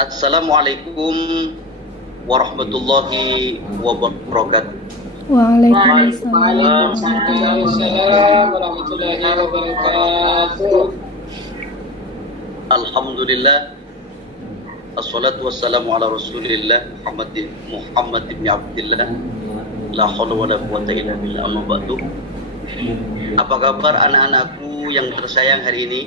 Assalamualaikum warahmatullahi wabarakatuh. Waalaikumsalam. Waalaikumsalam warahmatullahi wabarakatuh. Alhamdulillah. Assalatu wassalamu ala Rasulillah Muhammad ibn Abdillah. La haula wala quwwata illa billah, amma ba'du. Apa kabar anak-anakku yang tersayang hari ini?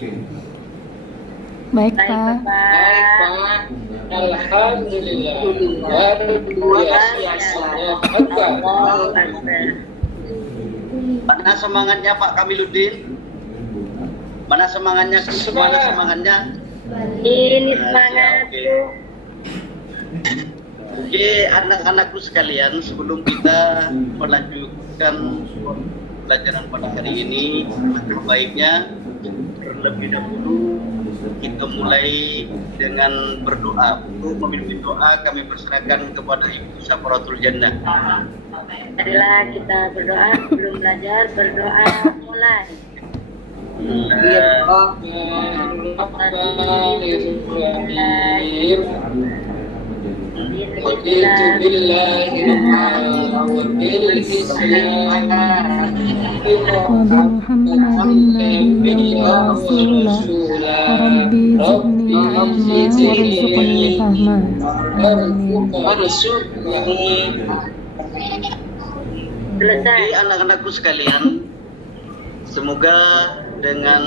Baik, Pak. Baik, Pak. Alhamdulillah. Luar biasa. Mana semangatnya Pak Kamiluddin? Mana semangatnya? Mana semangatnya? Ini semangat. Oke, anak-anakku sekalian, sebelum kita melanjutkan pelajaran pada hari ini, maka baiknya terlebih dahulu kita mulai dengan berdoa. Untuk memimpin doa kami persilakan kepada Ibu Safaratul Jannah. Marilah kita berdoa sebelum belajar. Berdoa mulai. Raditu billahi rabban wa bil islam Muhammadin nabiyyan wa rasulah. Rabbi zidni ilma warzuqni fahma. Selesai. Oke, anak-anakku sekalian, semoga dengan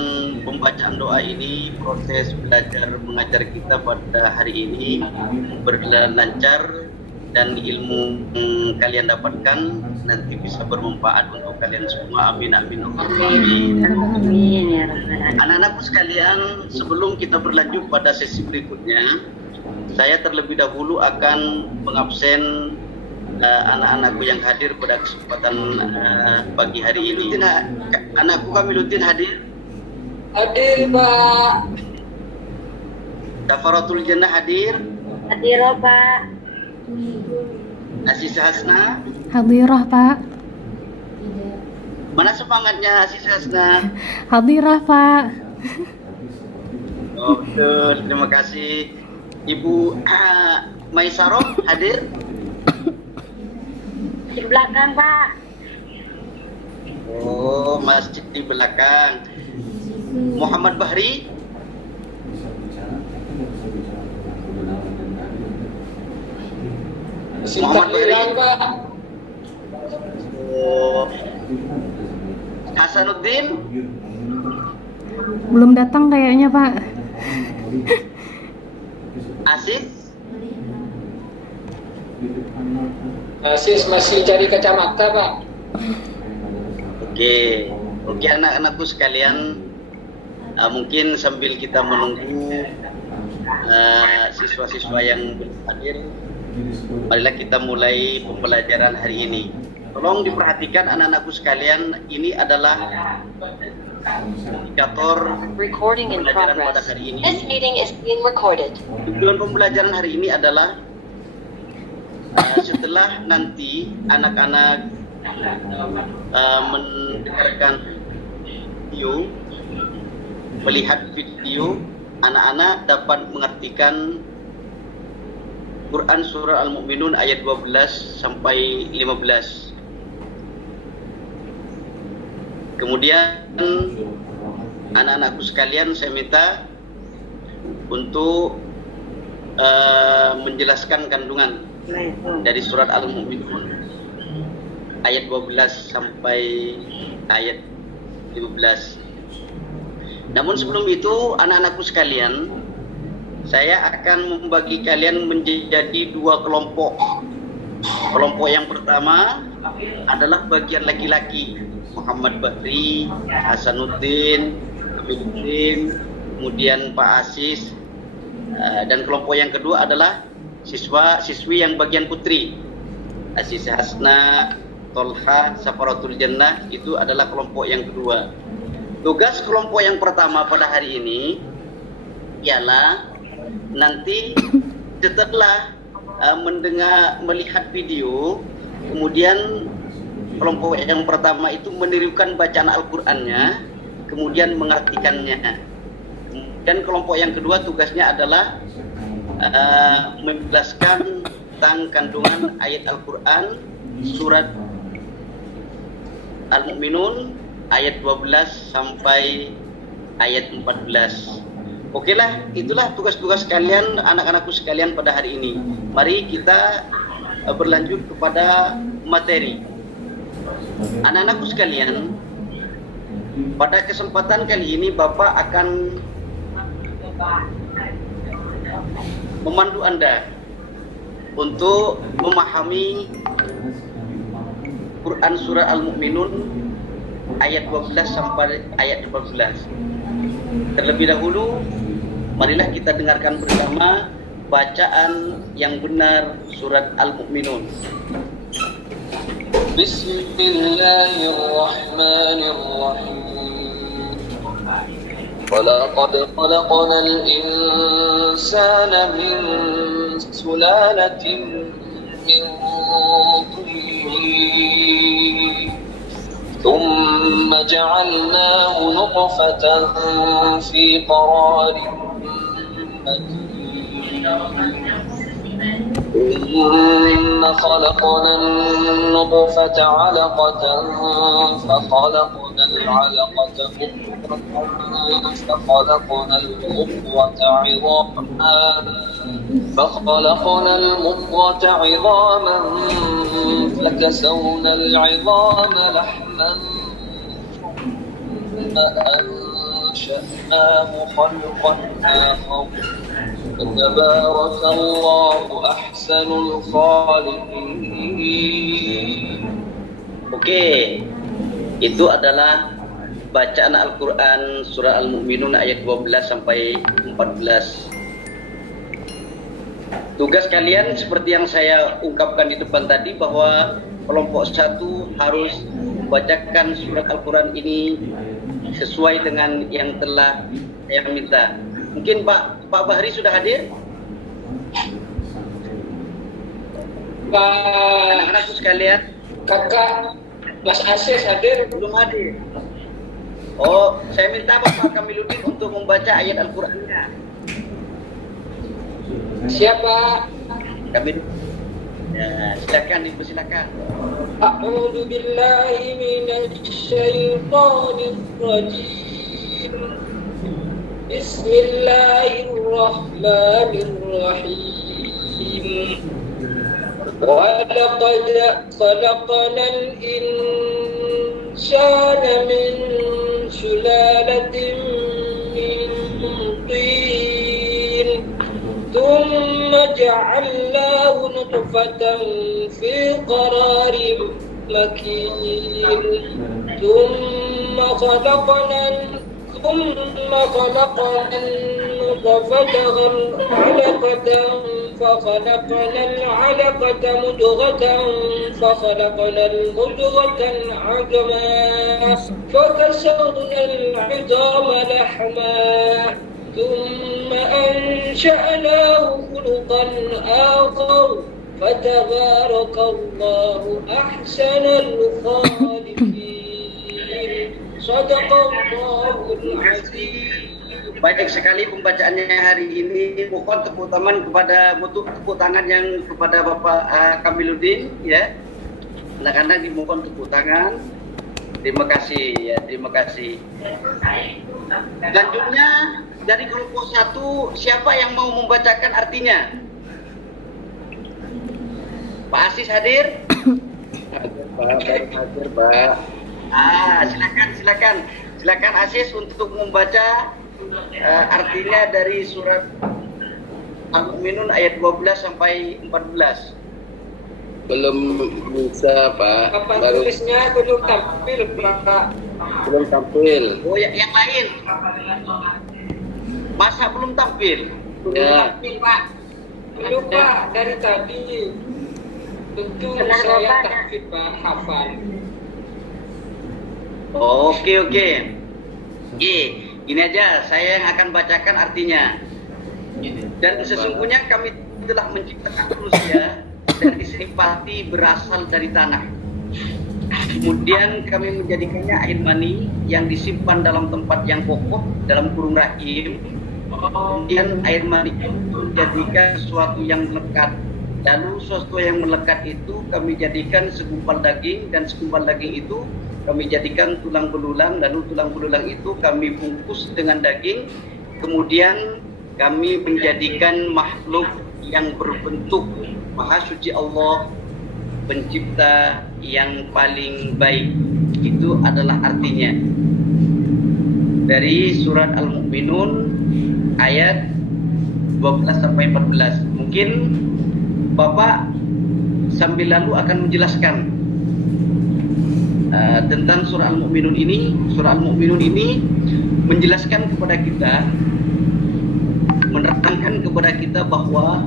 pembacaan doa ini proses belajar mengajar kita pada hari ini berjalan lancar dan ilmu yang kalian dapatkan nanti bisa bermanfaat untuk kalian semua. Amin amin. Amin ya Rabbal alamin. Anak-anakku sekalian, sebelum kita berlanjut pada sesi berikutnya, saya terlebih dahulu akan mengabsen anak-anakku yang hadir pada kesempatan pagi hari ini. Anakku Kamiluddin hadir? Hadir, Pak. Safaratul Jannah hadir? Hadir, Pak. Aziz Hasna? Hadirah, Pak. Mana semangatnya Aziz Hasna? Hadirah, Pak. Oh, betul. Terima kasih. Ibu Maisaroh hadir? Di belakang, Pak. Oh, masjid di belakang. Muhammad Bahri? Muhammad Bahri, Pak. Oh. Hasanuddin? Belum datang kayaknya, Pak. Aziz? Aziz masih cari kacamata, Pak. Oke, anak-anakku sekalian, mungkin sambil kita menunggu siswa-siswa yang hadir, marilah kita mulai pembelajaran hari ini. Tolong diperhatikan anak-anakku sekalian, ini adalah indikator Recording in pembelajaran pada progress. hari ini. This meeting is being recorded. Tujuan pembelajaran hari ini adalah setelah nanti anak-anak mendengarkan video, melihat video, anak-anak dapat mengartikan Quran surah Al-Mu'minun ayat 12 sampai 15. Kemudian anak-anakku sekalian, saya minta untuk menjelaskan kandungan dari surat Al-Mu'minun ayat 12 sampai ayat 15. Namun sebelum itu, anak-anakku sekalian, saya akan membagi kalian menjadi dua kelompok. Kelompok yang pertama adalah bagian laki-laki, Muhammad Bahri, Hasanuddin, Kamiluddin, kemudian Pak Aziz, dan kelompok yang kedua adalah siswa-siswi yang bagian putri, Aziz Hasna, Tolha, Safaratul Jannah. Itu adalah kelompok yang kedua. Tugas kelompok yang pertama pada hari ini ialah nanti setelah melihat video, kemudian kelompok yang pertama itu menirukan bacaan Al-Qur'annya, kemudian mengartikannya. Dan kelompok yang kedua tugasnya adalah menjelaskan tentang kandungan ayat Al-Quran surat Al-Mu'minun ayat 12 sampai ayat 14. Okelah, itulah tugas-tugas kalian, anak-anakku sekalian pada hari ini. Mari kita berlanjut kepada materi. Anak-anakku sekalian, pada kesempatan kali ini Bapak akan memandu Anda untuk memahami Quran surah Al-Mu'minun ayat 12 sampai ayat 14. Terlebih dahulu, marilah kita dengarkan bersama bacaan yang benar surat Al-Mu'minun. Bismillahirrahmanirrahim. Walaqad khalaqnal insana min sulalatin min tin, thumma ja'alnahu nutfatan fi qararin makin. ثم خلقنا النطفة علقة فخلقنا العلقة مضغة فخلقنا المضغة عظاما فكسونا العظام لحما ثم أنشأناه خلقا آخر فتبارك الله أحسن الخالقين. Oke, itu adalah bacaan Al-Quran surah Al-Mu'minun ayat 12 sampai 14. Tugas kalian seperti yang saya ungkapkan di depan tadi, bahwa kelompok 1 harus membacakan surat Al-Quran ini sesuai dengan yang telah saya minta. Mungkin Pak Bahri sudah hadir? Anak-anakku sekalian, Kakak Mas Asis hadir? belum hadir. Oh, saya minta Bapak Kamiluddin untuk membaca ayat Al-Qurannya. Siapa? Kamiluddin. Ya, silakan, dipersilakan. A'udzu billahi minasy syaithanir rajim. Bismillahirrahmanirrahim. Walaqad khalaqnal insana min sulalatin min tin, thumma ja'alnahu nutfatan fi qararin makin, thumma khalaqna النطفة علقة فخلقنا العلقة مضغة فخلقنا المضغة عظاما فكسرنا العظام لحما ثم أنشأناه خلقا آخر فتبارك الله أحسن الخالقين. Sadaqallahul azim. Banyak sekali pembacaannya hari ini. Mohon tepuk tangan yang kepada Bapak Kamiluddin, ya. Anak-anak dimohon tepuk tangan. Terima kasih, ya, terima kasih. Selanjutnya dari kelompok 1, siapa yang mau membacakan artinya? Pak Asis hadir? Hadir, Pak. Silakan Asis untuk membaca artinya dari surat Al-Mu'minun ayat 12 sampai 14. Belum bisa, Pak. Papan tulisnya belum tampil, Pak. Belum tampil. Oh, yang lain. Masa belum tampil? Ya. Tampil, Pak. Belum, Pak. Dari tadi. Tentu Kenapa, saya Pak? tampil, Pak. Hafal. Oke. Ini aja saya yang akan bacakan artinya. Dan sesungguhnya kami telah menciptakan manusia dari simpati berasal dari tanah. Kemudian kami menjadikannya air mani yang disimpan dalam tempat yang kokoh dalam kurung rahim Kemudian air mani itu jadikan sesuatu yang melekat. Lalu sesuatu yang melekat itu kami jadikan segumpal daging, dan segumpal daging itu kami jadikan tulang belulang. Lalu tulang belulang itu kami bungkus dengan daging. Kemudian kami menjadikan makhluk yang berbentuk Maha Suci Allah, pencipta yang paling baik. Itu adalah artinya. Dari surat Al-Mu'minun ayat 12 sampai 14. Mungkin Bapak sambil lalu akan menjelaskan tentang surah Al-Mu'minun ini. Surah Al-Mu'minun ini menjelaskan kepada kita, menerangkan kepada kita bahwa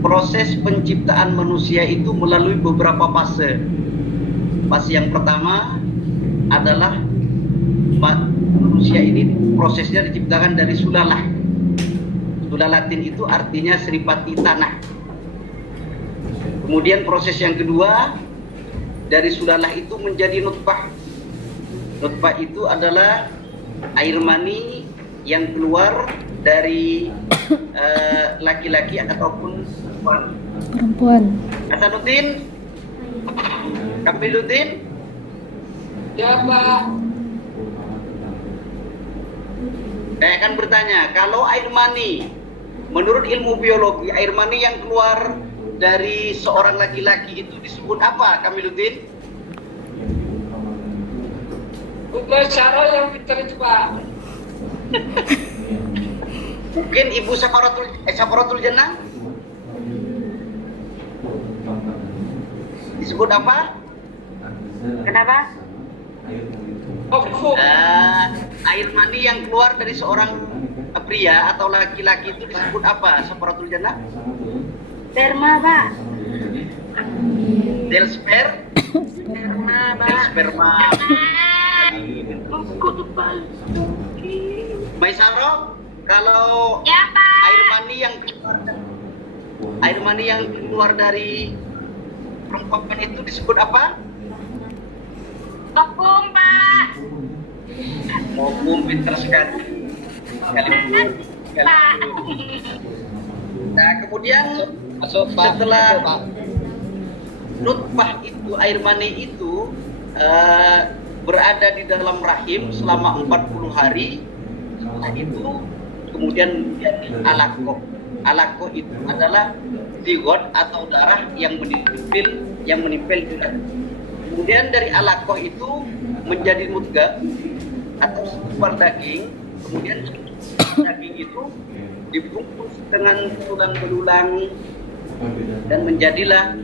proses penciptaan manusia itu melalui beberapa fase. Fase yang pertama adalah manusia ini prosesnya diciptakan dari sulalah. Sulalatin itu artinya seripati tanah. Kemudian proses yang kedua, dari sulalah itu menjadi nutfah. Nutfah itu adalah air mani yang keluar dari laki-laki ataupun Perempuan. Hasanuddin, Kamiluddin, Ya Pak. saya akan bertanya, kalau air mani, menurut ilmu biologi, air mani yang keluar dari seorang laki-laki itu disebut apa, Kamiluddin? Bukan Syarah yang pintar itu Pak. Mungkin Ibu Safaratul Jannah? Disebut apa? Kenapa? Oh, Air mani yang keluar dari seorang pria atau laki-laki itu disebut apa, Safaratul Jannah? Sperma, Pak. Sperma, Pak. sperma. Maisaro, kalau Ya, Pak. air mani yang keluar dari perempuan itu disebut apa? Vakum, Pak. Mobum, pinter sekali. Pak. Nah, kemudian Masuk Pak. setelah Masuk, Pak. nutfah itu, air mani itu berada di dalam rahim selama 40 hari. Setelah itu kemudian menjadi alaqah. Alaqah itu adalah zigot atau darah yang menempel di rahim. Kemudian dari alaqah itu menjadi mudghah atau segumpal daging. Kemudian daging itu dibungkus dengan tulang belulang dan menjadilah,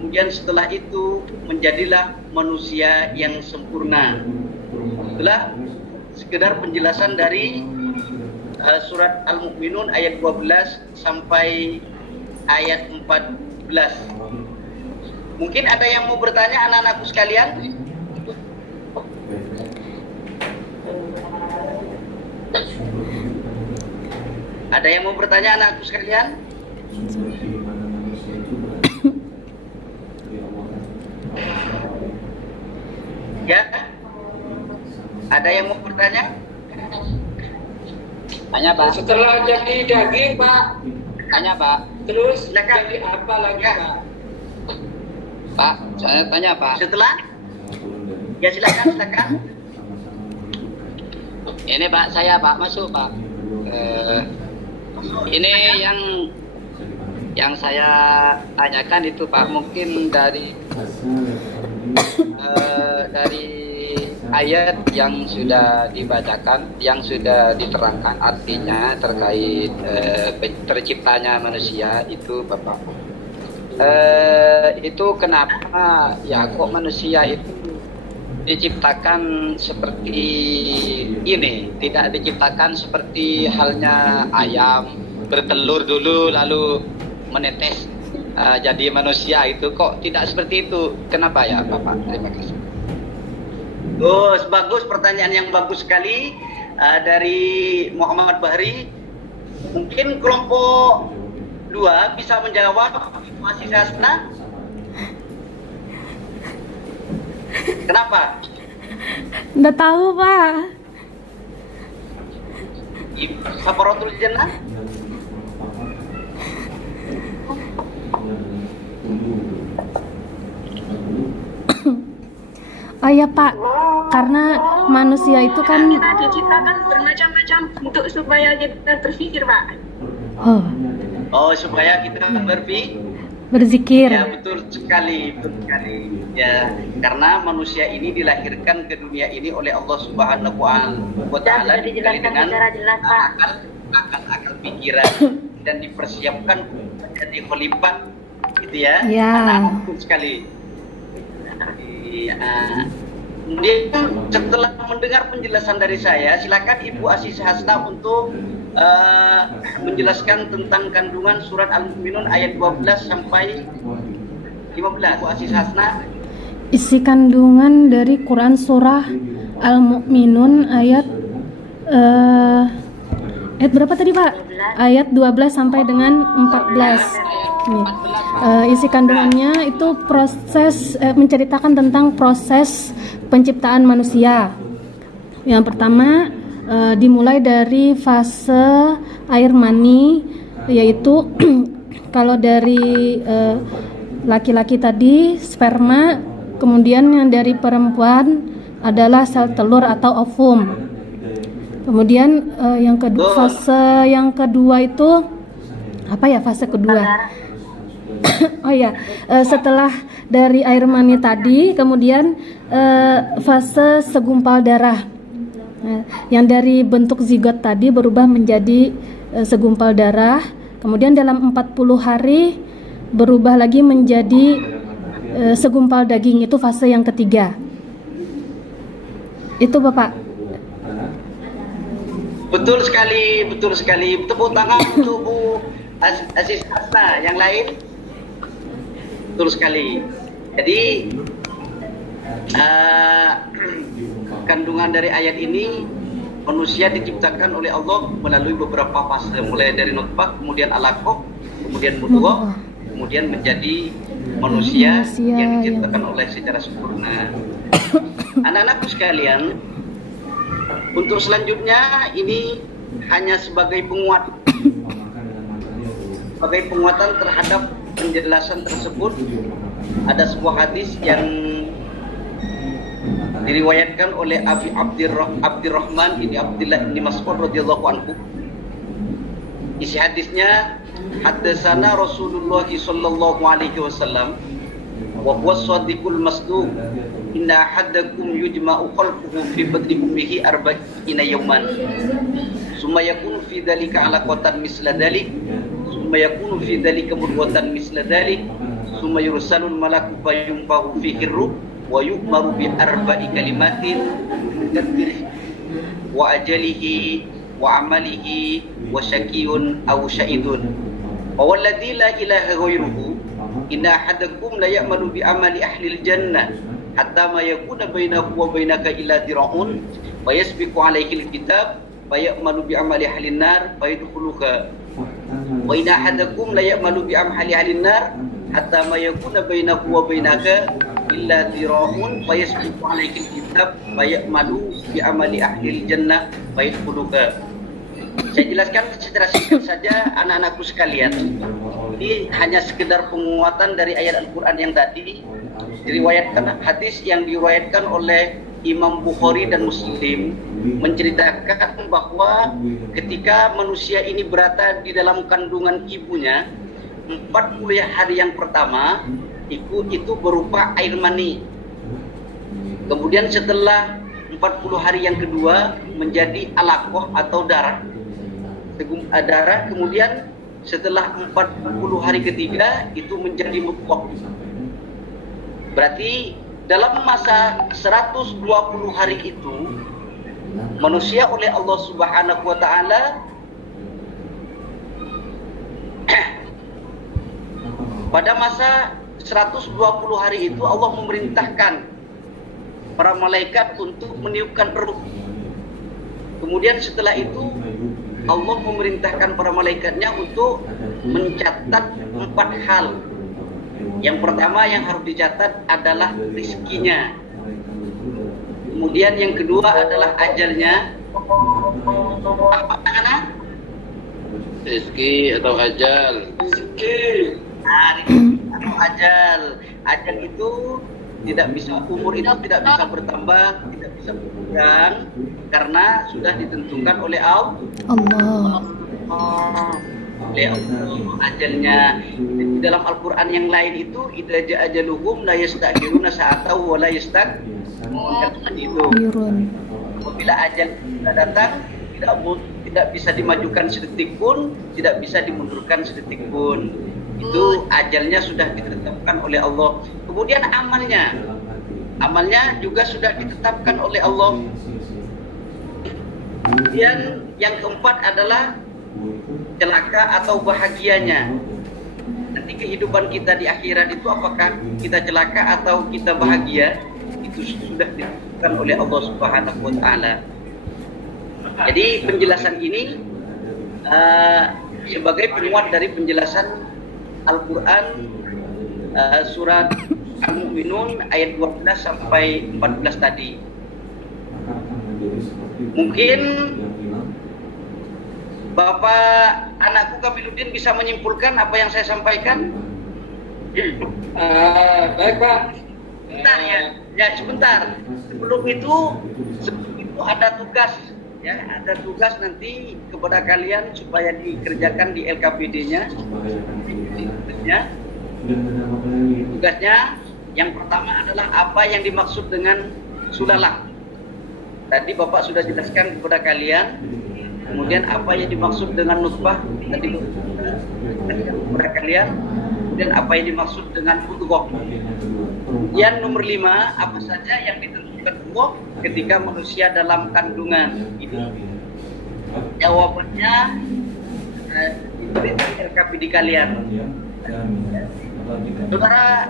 kemudian setelah itu menjadilah manusia yang sempurna. Itulah sekedar penjelasan dari surat Al-Mu'minun ayat 12 sampai ayat 14. Mungkin ada yang mau bertanya, anak-anakku sekalian? Ada yang mau bertanya, anakku sekalian? Ya? Ada yang mau bertanya? Tanya Pak. setelah jadi daging Pak, Tanya Pak. terus Silakan. jadi apa lagi Ya. Pak? Pak, saya tanya Pak. Setelah? Ya, silakan. Ini Pak, saya Pak, masuk Pak. Ini yang saya tanyakan itu Pak, mungkin dari ayat yang sudah dibacakan, yang sudah diterangkan artinya terkait terciptanya manusia itu Bapak. Itu kenapa ya kok manusia itu diciptakan seperti ini, tidak diciptakan seperti halnya ayam bertelur dulu lalu menetes jadi manusia, itu kok tidak seperti itu, kenapa ya Bapak? Terima kasih. Bagus, pertanyaan yang bagus sekali dari Muhammad Bahri. Mungkin kelompok 2 bisa menjawab. Masih Hasna? Kenapa? Nggak tahu, Pak. Safaratul Jannah. Oh ya Pak, karena manusia itu kan Kita diciptakan bermacam-macam untuk supaya kita berpikir, Pak. Oh, supaya kita berzikir. Ya, betul sekali, betul sekali. Ya, karena manusia ini dilahirkan ke dunia ini oleh Allah Subhanahu wa Ta'ala diberi dengan akal pikiran dan dipersiapkan menjadi khalifah, gitu ya. Ya. Anak-anak betul sekali. Ya. Kemudian setelah mendengar penjelasan dari saya, silakan Ibu Aziz Hasna untuk menjelaskan tentang kandungan surat Al-Mu'minun ayat 12 sampai 15. Ibu Aziz Hasna. Isi kandungan dari Quran surah Al-Mu'minun ayat berapa tadi Pak? Ayat 12 sampai dengan 14. Nih. Isi kandungannya itu proses menceritakan tentang proses penciptaan manusia. Yang pertama dimulai dari fase air mani, yaitu kalau dari laki-laki tadi sperma, kemudian yang dari perempuan adalah sel telur atau ovum. Kemudian fase yang kedua itu apa ya, fase kedua? Oh ya, setelah dari air mani tadi, kemudian fase segumpal darah. Yang dari bentuk zigot tadi berubah menjadi segumpal darah. Kemudian dalam 40 hari berubah lagi menjadi segumpal daging. Itu fase yang ketiga. Itu Bapak. Betul sekali, betul sekali. Tepuk tangan untuk Bu Aziz Hasna. Yang lain? Betul sekali. Jadi kandungan dari ayat ini, manusia diciptakan oleh Allah melalui beberapa fase, mulai dari nutfah, kemudian alaqah, kemudian mudghah, kemudian menjadi manusia yang diciptakan oleh secara sempurna. Anak-anakku sekalian, untuk selanjutnya ini hanya sebagai penguat, sebagai penguatan terhadap penjelasan tersebut. Ada sebuah hadis yang diriwayatkan oleh Abdurrahman bin Abdullah bin Mas'ud radhiyallahu anhu. Isi hadisnya, haddatsana Rasulullah sallallahu alaihi wasallam wa huwa shadiqul masduq, inna ahadakum yujma'u khalquhu fi batni ummihi arba'ina yawman summa yakunu fi dhalika 'alaqatan misla dhalik summa yakunu fi dhalika mudghatan misla dhalik summa yursalul malaku fayunfahu fihi ruh wa yu'maru bi arba'i kalimatin tadbirih wa ajalihi wa amalihi wa syakiyun aw sya'idun wa walladzi la ilaha ghairuhu inna ahadakum la ya'malu bi amali ahli al-jannah hatta ma yakuna bainahu wa bainaka illa dira'un wa yasbiqu alaihi al-kitab fa ya'malu bi amali ahli an-nar fa yadkhuluha wa inna ahadakum la ya'malu bi amali ahli an-nar hatta ma yakuna bainahu wa bainaka illa dira'un fa yasbiqu alaihi al-kitab fa ya'malu bi amali ahli al-jannah fa yadkhuluha. Saya jelaskan secara singkat saja anak-anakku sekalian. Ini hanya sekedar penguatan dari ayat Al-Quran yang tadi. Diriwayatkan hadis yang diriwayatkan oleh Imam Bukhari dan Muslim menceritakan bahwa ketika manusia ini berada di dalam kandungan ibunya, 40 hari yang pertama itu berupa air mani. Kemudian setelah 40 hari yang kedua menjadi alaqah atau darah. Kemudian setelah 40 hari ketiga itu menjadi mudghah. Berarti dalam masa 120 hari itu manusia oleh Allah Subhanahu wa Ta'ala pada masa 120 hari itu Allah memerintahkan para malaikat untuk meniupkan ruh. Kemudian setelah itu Allah memerintahkan para malaikatnya untuk mencatat 4 hal. Yang pertama yang harus dicatat adalah rizkinya. Kemudian yang kedua adalah ajalnya. Apa anak? Rizki atau ajal. Rezeki. Atau ajal. Ajal itu tidak bisa, umur itu tidak bisa bertambah, tidak bisa berkurang karena sudah ditentukan oleh Allah. oleh Allah ajalnya. Di dalam Al-Quran yang lain itu idza ja'a ajaluhum la yasta'khiruna sa'atan wa la yastaqdimun. Itu Yurun. apabila ajal sudah datang tidak bisa dimajukan sedetik pun, tidak bisa dimundurkan sedetik pun. Itu ajalnya sudah ditetapkan oleh Allah. Kemudian amalnya juga sudah ditetapkan oleh Allah. Kemudian yang keempat adalah celaka atau bahagianya. Nanti kehidupan kita di akhirat itu apakah kita celaka atau kita bahagia, itu sudah ditentukan oleh Allah Subhanahu wa taala. Jadi penjelasan ini sebagai penguat dari penjelasan Al-Quran surat Al-Mu'minun ayat 12 sampai 14 tadi. Mungkin Bapak anakku Kamiluddin bisa menyimpulkan apa yang saya sampaikan? Baik Pak. Sebentar ya sebentar. Sebelum itu ada tugas ya, ada tugas nanti kepada kalian supaya dikerjakan di LKPD-nya. Tugasnya yang pertama adalah apa yang dimaksud dengan sulalah. Tadi Bapak sudah jelaskan kepada kalian. Kemudian apa yang dimaksud dengan nutfah tadi kepada kalian. Kemudian apa yang dimaksud dengan mudghah. Kemudian nomor 5, apa saja yang ditentukan Allah ketika manusia dalam kandungan. Ini jawabannya diberi di LKPD kalian. Saudara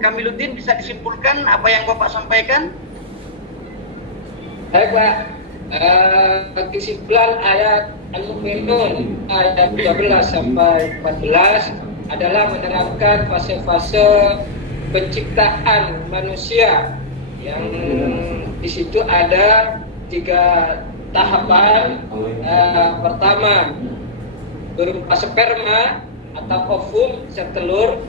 Kamiluddin bisa disimpulkan apa yang Bapak sampaikan? Baik Pak. Kesimpulan ayat Al-Mu'minun ayat 12 sampai 14 adalah menerangkan fase-fase penciptaan manusia yang di situ ada 3 tahapan. Pertama berupa sperma atau ovum, telur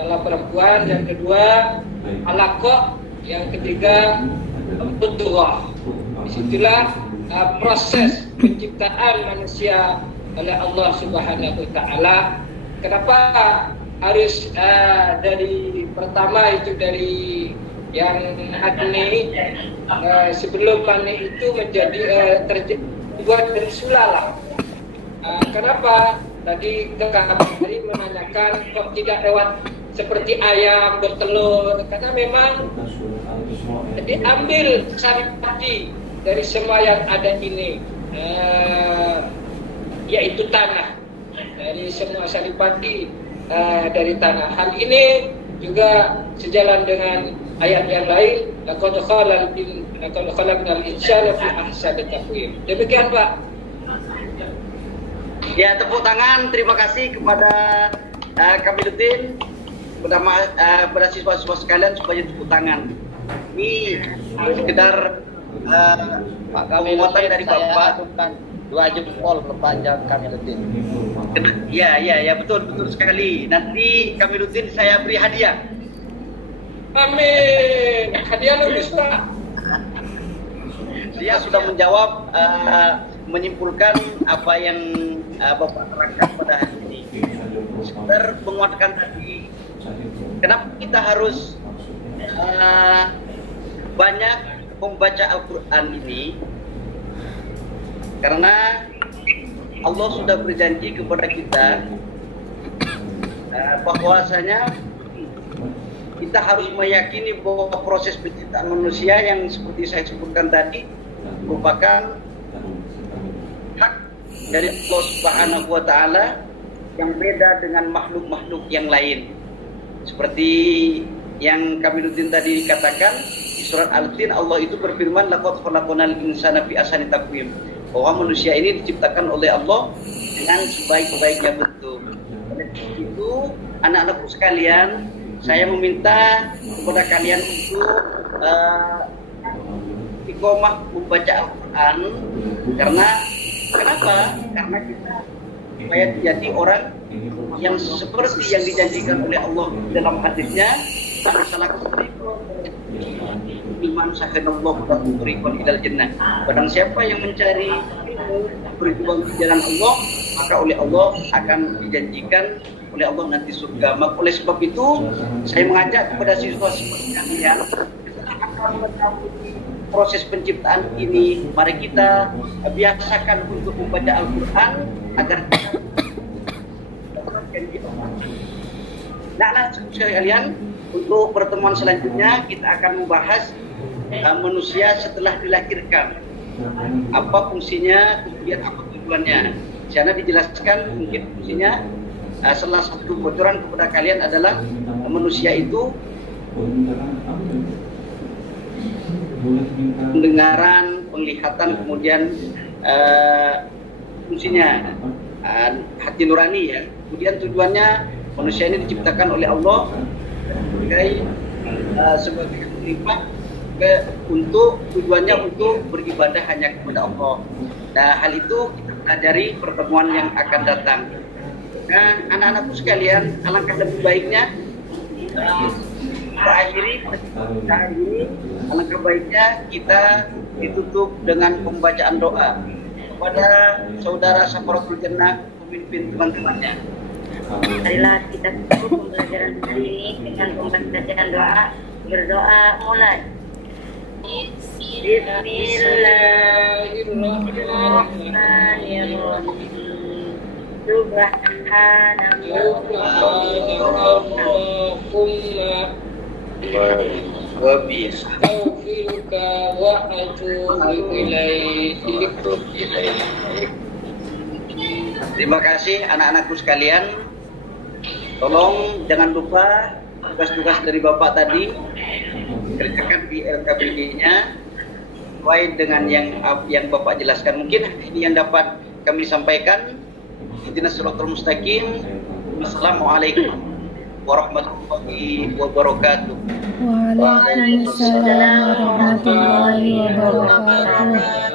kalau perempuan, yang kedua alaqah, yang ketiga mudghah. Disitulah proses penciptaan manusia oleh Allah Subhanahu wa taala. Kenapa harus dari pertama itu dari yang mani, sebelum mani itu menjadi terbuat dari sulala. Kenapa tadi kami menanyakan kok tidak lewat seperti ayam bertelur? Karena memang diambil saripati dari semua yang ada ini, yaitu tanah, dari semua saripati dari tanah. Hal ini juga sejalan dengan ayat yang lain, laqad khalaqnal insana fi ahsani taqwim. Demikian Pak. Ya, tepuk tangan. Terima kasih kepada Kamiluddin, kepada siswa-siswa sekalian supaya tepuk tangan. Ini sekedar penguatan dari Bapak. 2 jempol perpanjang Kamiluddin. Ya, betul sekali. Nanti Kamiluddin saya beri hadiah. Amin. Hadiah lulus Pak. Dia sudah menjawab, menyimpulkan apa yang Bapak terangkan pada hari ini. Sekedar menguatkan tadi, kenapa kita harus banyak membaca Al-Quran ini? Karena Allah sudah berjanji kepada kita bahwasanya kita harus meyakini bahwa proses penciptaan manusia yang seperti saya sebutkan tadi merupakan hak dari Allah Subhanahu wa taala yang beda dengan makhluk-makhluk yang lain. Seperti yang Kamiluddin tadi dikatakan di surat Al-Tin, Allah itu berfirman laqad khalaqnal insana fi ahsani taqwim, bahwa manusia ini diciptakan oleh Allah dengan sebaik-baiknya bentuk. Oleh itu, anak-anakku sekalian, saya meminta kepada kalian untuk istiqomah membaca Al-Quran. Karena kenapa? Karena kita supaya jadi orang yang seperti yang dijanjikan oleh Allah dalam hadisnya, salah iman sahanallahu lahu tariqan ilal jannah. Barang siapa yang mencari berjuang di jalan Allah, maka oleh Allah akan dijanjikan oleh Allah nanti surga. Maka oleh sebab itu saya mengajak kepada siswa seperti kalian akan mengetahui proses penciptaan ini. Mari kita biasakan untuk membaca Al-Quran agar kita nah sekalian, untuk pertemuan selanjutnya kita akan membahas manusia setelah dilahirkan. Apa fungsinya, kemudian apa tujuannya. Di sana dijelaskan mungkin fungsinya. Salah satu bocoran kepada kalian adalah manusia itu pendengaran, penglihatan, kemudian fungsinya hati nurani ya. Kemudian tujuannya manusia ini diciptakan oleh Allah sebagai khalifah untuk tujuannya untuk beribadah hanya kepada Allah. Nah, hal itu kita pelajari pertemuan yang akan datang. Nah, anak-anakku sekalian, alangkah lebih baiknya alangkah baiknya kita ditutup dengan pembacaan doa kepada saudara Safaratul Jannah, pemimpin teman-temannya. Marilah kita tutup pembelajaran hari ini dengan pembacaan doa. Berdoa mulai. Bismillahirrahmanirrahim. Subhanallahumma Wa biasa. astaghfiruka wa atubu ilaik. Terima kasih anak-anakku sekalian. Tolong jangan lupa tugas-tugas dari Bapak tadi kerjakan di LKPD-nya sesuai dengan yang Bapak jelaskan. Mungkin ini yang dapat kami sampaikan. Ihdinas siratal mustaqim. Wassalamualaikum warahmatullahi wabarakatuh. Waalaikumsalam warahmatullahi wabarakatuh.